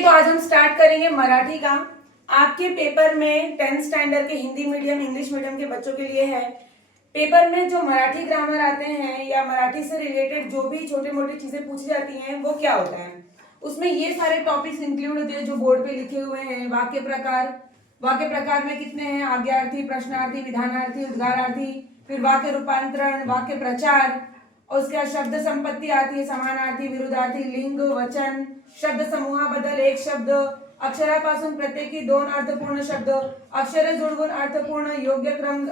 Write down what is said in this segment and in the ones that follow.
तो आज हम स्टार्ट करेंगे मराठी का। आपके पेपर में 10th स्टैंडर्ड के हिंदी मीडियम इंग्लिश मीडियम के बच्चों के लिए है। पेपर में जो मराठी ग्रामर आते हैं या मराठी से रिलेटेड जो भी छोटी मोटी चीजें पूछी जाती हैं वो क्या होता है, उसमें ये सारे टॉपिक्स इंक्लूड होते हैं जो बोर्ड पे लिखे हुए हैं। वाक्य प्रकार में कितने हैं? आज्ञार्थी, प्रश्नार्थी, विधानार्थी, उद्गारार्थी, फिर वाक्य रूपांतरण, वाक्य प्रचार, और उसके बाद शब्द संपत्ति आती है, समानार्थी, विरुद्धार्थी, लिंग, वचन, शब्द समूहाबद्दल एक शब्द, अक्षरापासून प्रत्येकी दोन अर्थपूर्ण शब्द, अक्षरे जुळवून अर्थपूर्ण योग्य क्रम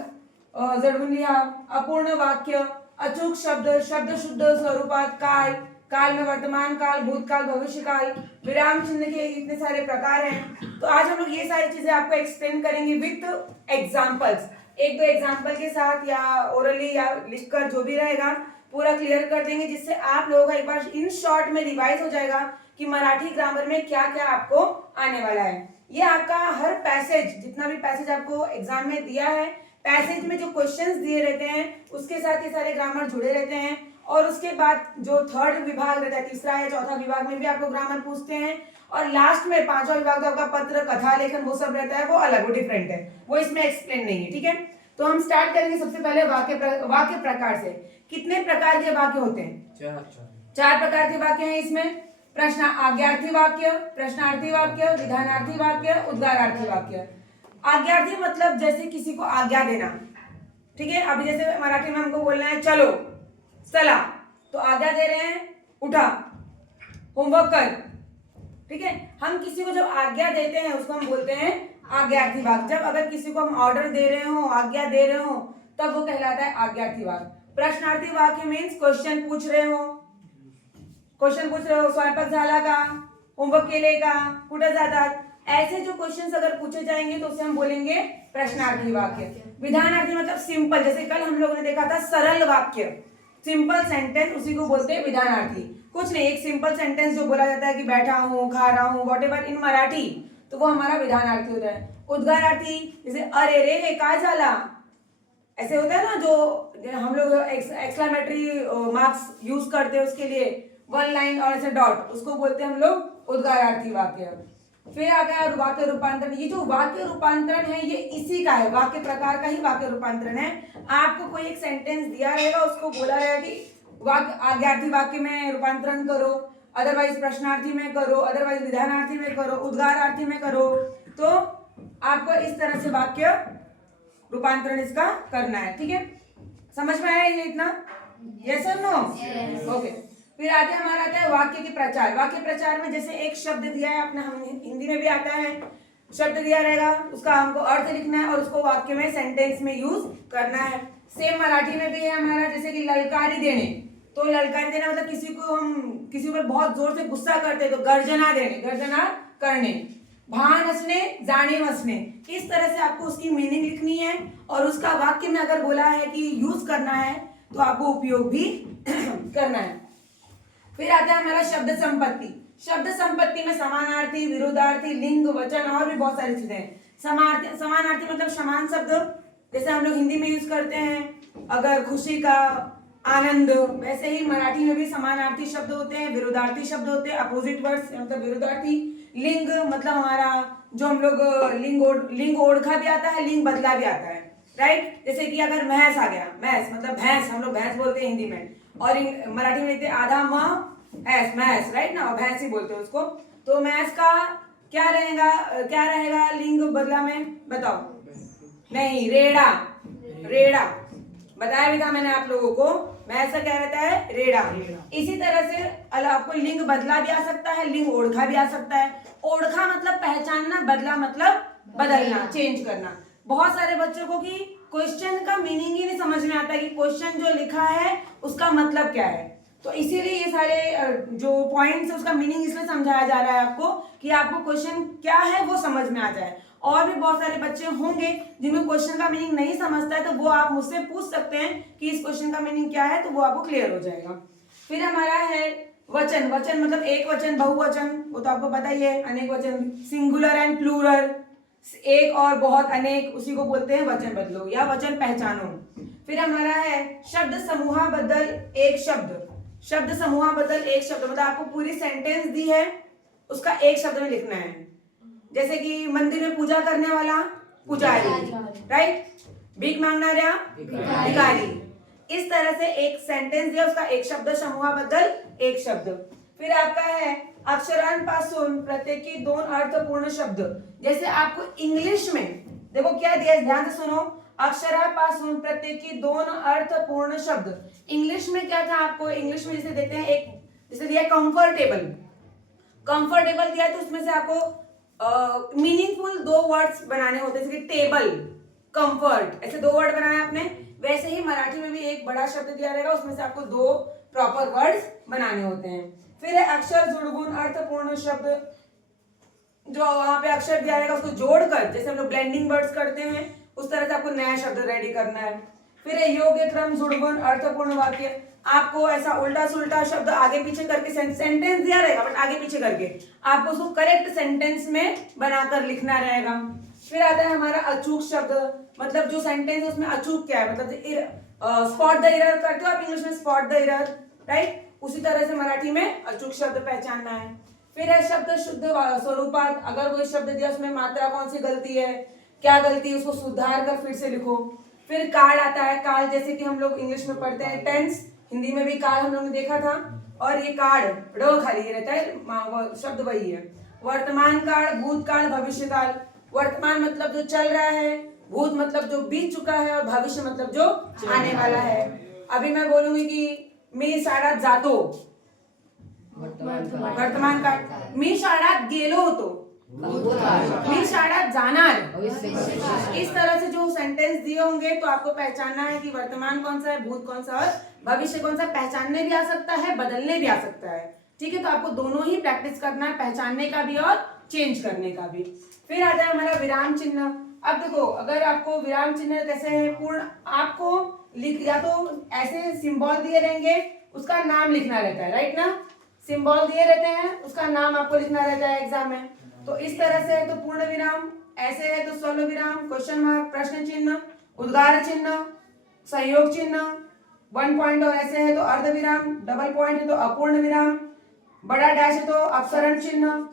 जडवून लिहा, अपूर्ण वाक्य, अचूक शब्द, शब्द शुद्ध स्वरूपात, काल, काल में वर्तमान काल, भूतकाल, भविष्य काल, विराम चिन्ह के इतने सारे प्रकार हैं। तो आज हम लोग ये सारी चीजें आपको एक्सप्लेन करेंगे विथ एग्जाम्पल्स, एक दो एग्जाम्पल के साथ या ओरली या लिखकर जो भी रहेगा पूरा क्लियर कर देंगे, जिससे आप लोगों का एक बार इन शॉर्ट में रिवाइज हो जाएगा कि मराठी ग्रामर में क्या क्या आपको आने वाला है। ये आपका हर पैसेज, जितना भी पैसेज आपको एग्जाम में दिया है, पैसेज में जो क्वेश्चंस दिए रहते हैं उसके साथ ये सारे ग्रामर जुड़े रहते हैं। और उसके बाद जो थर्ड विभाग रहता है, तीसरा या चौथा विभाग में भी आपको ग्रामर पूछते हैं। और लास्ट में पांचवा विभाग तो आपका पत्र, कथा, लेखन वो सब रहता है, वो अलग, वो डिफरेंट है, वो इसमें एक्सप्लेन नहीं है। ठीक है, तो हम स्टार्ट करेंगे सबसे पहले वाक्य प्रकार से। कितने प्रकार के वाक्य होते हैं? चार प्रकार के वाक्य हैं इसमें। प्रश्न आज्ञार्थी वाक्य, प्रश्नार्थी वाक्य, विधानार्थी वाक्य, उद्गारार्थी वाक्य। आज्ञार्थी मतलब जैसे किसी को आज्ञा देना। ठीक है, अभी जैसे मराठी में हमको बोलना है चलो, चला, तो आज्ञा दे रहे हैं, उठा, होमवर्क कर। ठीक है, हम किसी को जब आज्ञा देते हैं उसको हम बोलते हैं आज्ञार्थी वाक्य। जब अगर किसी को हम ऑर्डर दे रहे हो, आज्ञा दे रहे हो, तब वो कहलाता है आज्ञार्थी वाक्य। प्रश्नार्थी वाक्य मीन्स क्वेश्चन पूछ रहे हो, स्वयंपाक झाला का, होमवर्क केले का, कुठे जातात, ऐसे जो क्वेश्चंस अगर पूछे जाएंगे तो उसे हम बोलेंगे प्रश्नार्थी वाक्य। विधानार्थी मतलब सिंपल, जैसे कल हम लोगों ने देखा था सरल वाक्य, सिंपल सेंटेंस, उसी को बोलते हैं विधानार्थी। कुछ नहीं, एक सिंपल सेंटेंस जो बोला जाता है कि बैठा हूँ, खा रहा हूँ, वॉटेवर इन मराठी, तो वो हमारा विधानार्थी होता है। उद्गारार्थी जैसे अरे रे हे काय झाला, ऐसे होता है ना, जो हम लोग एक्सक्लेमेटरी मार्क्स यूज करते हैं उसके लिए, वन लाइन और ऐसे डॉट, उसको बोलते हैं हम लोग उद्गारार्थी वाक्य। फिर आ गया वाक्य रूपांतरण। ये जो वाक्य रूपांतरण है ये इसी का है, वाक्य प्रकार का ही वाक्य रूपांतरण है। आपको कोई एक सेंटेंस दिया रहेगा, उसको बोला रहेगा कि वाक्य आज्ञार्थी वाक्य में रूपांतरण करो, अदरवाइज प्रश्नार्थी में करो, अदरवाइज विधानार्थी में करो, उद्गारार्थी में करो, तो आपको इस तरह से वाक्य रूपांतरण इसका करना है। ठीक है, समझ में आया ये इतना? यस और नो? ओके। फिर आगे हमारा आता है वाक्य के प्रचार। वाक्य प्रचार में जैसे एक शब्द दिया है, अपना हम हिंदी में भी आता है, शब्द दिया रहेगा, उसका हमको अर्थ लिखना है और उसको वाक्य में, सेंटेंस में यूज करना है। सेम मराठी में भी है हमारा, जैसे कि ललकारी देने, तो ललकारी देना मतलब किसी को हम किसी पर बहुत जोर से गुस्सा करते हैं तो गर्जना देने, गर्जना करने। भान असणे, जाणीव असणे, इस तरह से आपको उसकी मीनिंग लिखनी है और उसका वाक्य में अगर बोला है कि यूज करना है तो आपको उपयोग भी करना है। फिर आता है हमारा शब्द संपत्ति। शब्द संपत्ति में समानार्थी, विरुद्धार्थी, लिंग, वचन और भी बहुत सारी चीजें हैं। समानार्थी मतलब समान शब्द, जैसे हम लोग हिंदी में यूज करते हैं अगर खुशी का, आनंद, वैसे ही मराठी में भी समानार्थी शब्द होते हैं, विरुद्धार्थी शब्द होते हैं, अपोजिट वर्ड्स मतलब विरुद्धार्थी। लिंग मतलब हमारा जो हम लोग लिंग ओढ़ा भी आता है, लिंग बदला भी आता है, राइट। जैसे कि अगर भैंस आ गया, भैंस मतलब भैंस, हम लोग भैंस बोलते हैं हिंदी में, और मराठी में लिखते आधा भैंस, भैंस, राइट ना, भैंस ही बोलते हैं उसको। तो भैंस का क्या रहेगा लिंग बदला में, बताओ? नहीं, रेड़ा, रेड़ा बताया भी था मैंने आप लोगों को, भैंस का क्या रहता है? रेड़ा। इसी तरह से आपको लिंग बदला भी आ सकता है, लिंग ओढ़ा भी आ सकता है। ओढ़ा मतलब पहचानना, बदला मतलब बदलना, चेंज करना। बहुत सारे बच्चों को कि क्वेश्चन का मीनिंग ही नहीं समझ में आता कि क्वेश्चन जो लिखा है उसका मतलब क्या है, तो इसीलिए ये सारे जो पॉइंट्स है उसका मीनिंग इसलिए समझाया जा रहा है आपको कि आपको क्वेश्चन क्या है वो समझ में आ जाए। और भी बहुत सारे बच्चे होंगे जिन्हें क्वेश्चन का मीनिंग नहीं समझता है, तो वो आप मुझसे पूछ सकते हैं कि इस क्वेश्चन का मीनिंग क्या है, तो वो आपको क्लियर हो जाएगा। फिर हमारा है वचन। वचन मतलब एक वचन, बहुवचन, वो तो आपको पता ही है, अनेक वचन, सिंगुलर एंड प्लूरल, एक और बहुत, अनेक, उसी को बोलते हैं वचन बदलो या वचन पहचानो। फिर हमारा है शब्द समूहाबद्दल एक शब्द। शब्द समूहाबद्दल एक शब्द मतलब आपको पूरी सेंटेंस दी है, उसका एक शब्द में लिखना है। जैसे कि मंदिर में पूजा करने वाला पुजारी, राइट, भीख मांगणाऱ्या भिखारी। इस तरह से एक सेंटेंस दिया, उसका एक शब्द समूहाबद्दल एक शब्द। फिर आपका है अक्षरांपासून प्रत्येकी 2 अर्थपूर्ण शब्द। जैसे आपको इंग्लिश में देखो क्या दिया है, ध्यान से सुनो, अक्षरापासून प्रत्येकी 2 अर्थपूर्ण शब्द। इंग्लिश में क्या था, आपको इंग्लिश में जैसे देते हैं एक, जैसे दिया कंफर्टेबल, कंफर्टेबल दिया तो उसमें से आपको मीनिंगफुल 2 वर्ड्स बनाने होते हैं, जैसे कि टेबल, कंफर्ट, ऐसे 2 वर्ड बनाए आपने। वैसे ही मराठी में भी एक बड़ा शब्द दिया रहेगा, उसमें से आपको 2 प्रॉपर वर्ड्स बनाने होते हैं। फिर है अक्षर जुड़गुण अर्थपूर्ण शब्द, जो वहां पे अक्षर दिया रहेगा उसको जोड़कर, जैसे हम लोग ब्लेंडिंग वर्ड्स करते हैं उस तरह से आपको नया शब्द रेडी करना है। फिर है योग्य क्रम जुड़गुण अर्थपूर्ण वाक्य, आपको ऐसा उल्टा सुल्टा शब्द आगे पीछे करके सेंटेंस दिया रहेगा बट आगे पीछे करके आपको उसको करेक्ट सेंटेंस में बनाकर लिखना रहेगा। फिर आता है हमारा अचूक शब्द, मतलब जो सेंटेंस है उसमें अचूक क्या है, मतलब स्पॉट द एरर करते हो आप इंग्लिश में, स्पॉट द एरर, राइट, उसी तरह से मराठी में अचूक शब्द पहचानना है। फिर है शब्द शुद्ध स्वरूपात, अगर कोई शब्द दिया उसमें मात्रा कौन सी गलती है, क्या गलती है, उसको सुधार कर फिर से लिखो। फिर काल आता है, काल जैसे कि हम लोग इंग्लिश में पढ़ते हैं टेंस, हिंदी में भी काल हम लोग ने देखा था, और ये काल ड खाली रहता है, शब्द वही है। वर्तमान काल, भूतकाल, भविष्य काल। वर्तमान मतलब जो चल रहा है, भूत मतलब जो बीत चुका है, और भविष्य मतलब जो आने वाला है। अभी मैं बोलूंगी कि मी शाळेत जातो, वर्तमान काळ, मी शाळेत गेलो होतो, मी शाळेत जाणार। इस तरह से जो सेंटेंस दिए होंगे तो आपको पहचानना है कि वर्तमान कौन सा है, भूत कौन सा और भविष्य कौन सा। पहचानने भी आ सकता है, बदलने भी आ सकता है, ठीक है। तो आपको दोनों ही प्रैक्टिस करना है, पहचानने का भी और चेंज करने का भी। फिर आता है हमारा विराम चिन्ह। अब देखो, अगर आपको विराम चिन्ह कैसे है, पूर्ण आपको लिख, या तो ऐसे सिंबल दिए रहेंगे उसका नाम लिखना रहता है, राइट ना, सिंबल दिए रहते हैं उसका नाम आपको लिखना रहता है एग्जाम में। तो इस तरह से है तो पूर्ण विराम, ऐसे है तो स्वर्ण विराम, क्वेश्चन मार्क, प्रश्न चिन्ह, उद्गार चिन्ह, संयोग चिन्ह, 1 पॉइंट, और ऐसे है तो अर्ध विराम, डबल पॉइंट है तो अपूर्ण विराम, बड़ा डैश है तो अपसरण चिन्ह,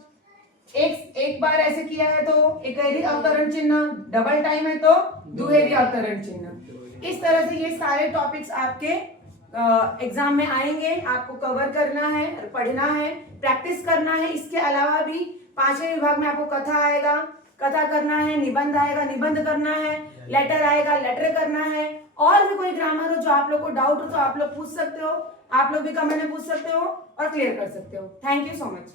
एक बार ऐसे किया है तो एकेरी अवतरण चिन्ह, डबल टाइम है तो दुहेरी अवतरण चिन्ह। इस तरह से ये सारे टॉपिक्स आपके एग्जाम में आएंगे, आपको कवर करना है, पढ़ना है, प्रैक्टिस करना है। इसके अलावा भी 5वें विभाग में आपको कथा आएगा, कथा करना है, निबंध आएगा, निबंध करना है, लेटर आएगा, लेटर करना है, और भी कोई ग्रामर हो जो आप लोग को डाउट हो तो आप लोग पूछ सकते हो, आप लोग भी कमेंट में पूछ सकते हो और क्लियर कर सकते हो। Thank you so much.